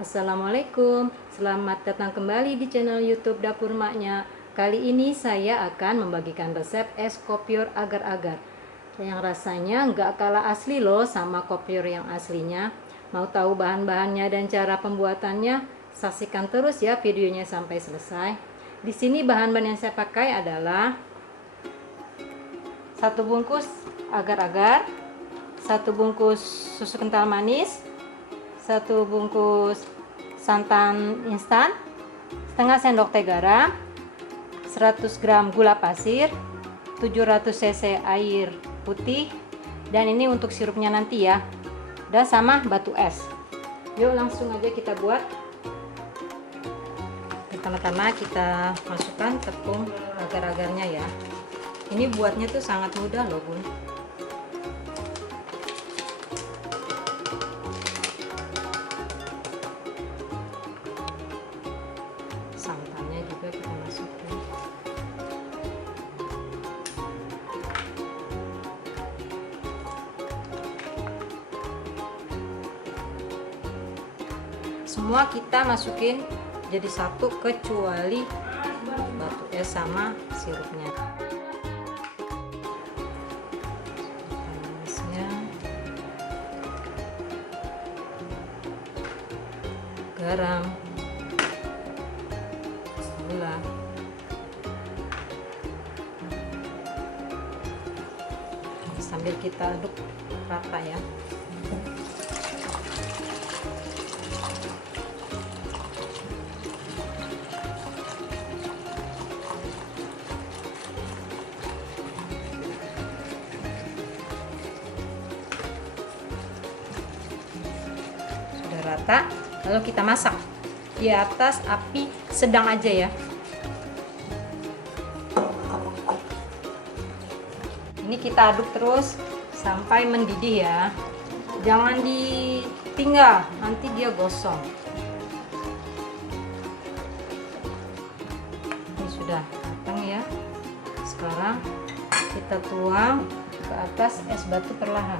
Assalamualaikum, selamat datang kembali di channel YouTube Dapur Maknya. Kali ini saya akan membagikan resep es kopior agar-agar yang rasanya nggak kalah asli loh sama kopior yang aslinya. Mau tahu bahan-bahannya dan cara pembuatannya? Saksikan terus ya videonya sampai selesai. Di sini bahan-bahan yang saya pakai adalah 1 bungkus agar-agar, 1 bungkus susu kental manis, 1 bungkus santan instan, setengah sendok teh garam, 100 gram gula pasir, 700 cc air putih, dan ini untuk sirupnya nanti ya, dan sama batu es. Yuk langsung aja kita buat. Pertama-tama kita masukkan tepung agar-agarnya ya. Ini buatnya tuh sangat mudah loh bun. Santannya juga kita masukkan. Semua kita masukin jadi satu kecuali batu es sama sirupnya. Panasnya, garam, gula, sambil kita aduk rata ya. Sudah rata, lalu kita masak di atas api sedang aja ya. Ini kita aduk terus sampai mendidih ya. Jangan ditinggal, nanti dia gosong. Ini sudah matang ya. Sekarang kita tuang ke atas es batu perlahan.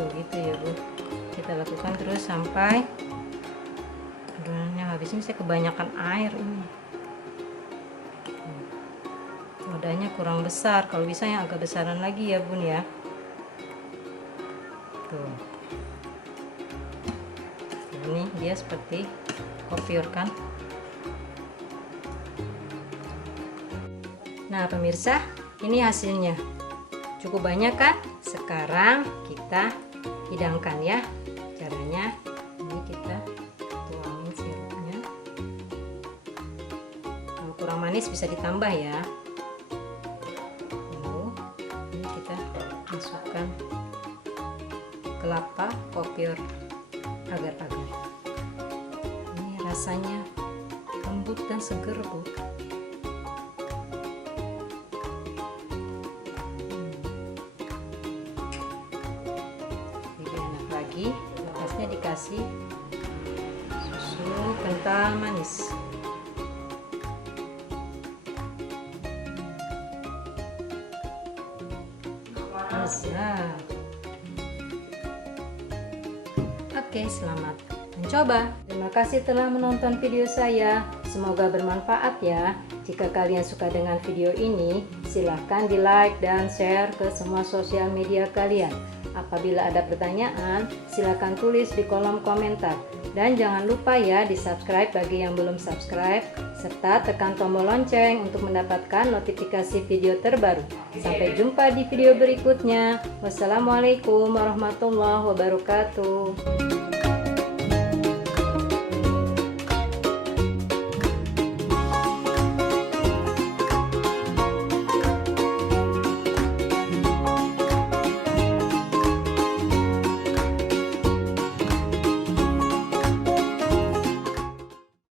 Gitu ya Bu, kita lakukan terus sampai adonannya habis. Ini saya kebanyakan air ini, wadahnya kurang besar, kalau bisa yang agak besaran lagi ya Bun ya. Tuh, ini dia seperti kopior kan. Nah pemirsa, ini hasilnya cukup banyak kan. Sekarang kita hidangkan ya. Caranya ini kita tuangin sirupnya. Kalau kurang manis bisa ditambah ya. Lalu ini kita masukkan kelapa kopior agar-agar. Ini rasanya lembut dan seger Bu. Atasnya dikasih susu kental manis. Nah, oke, selamat mencoba. Terima kasih telah menonton video saya. Semoga bermanfaat ya. Jika kalian suka dengan video ini, silahkan di like dan share ke semua sosial media kalian. Apabila ada pertanyaan, silakan tulis di kolom komentar. Dan jangan lupa ya di subscribe bagi yang belum subscribe, serta tekan tombol lonceng untuk mendapatkan notifikasi video terbaru. Sampai jumpa di video berikutnya. Wassalamualaikum warahmatullahi wabarakatuh.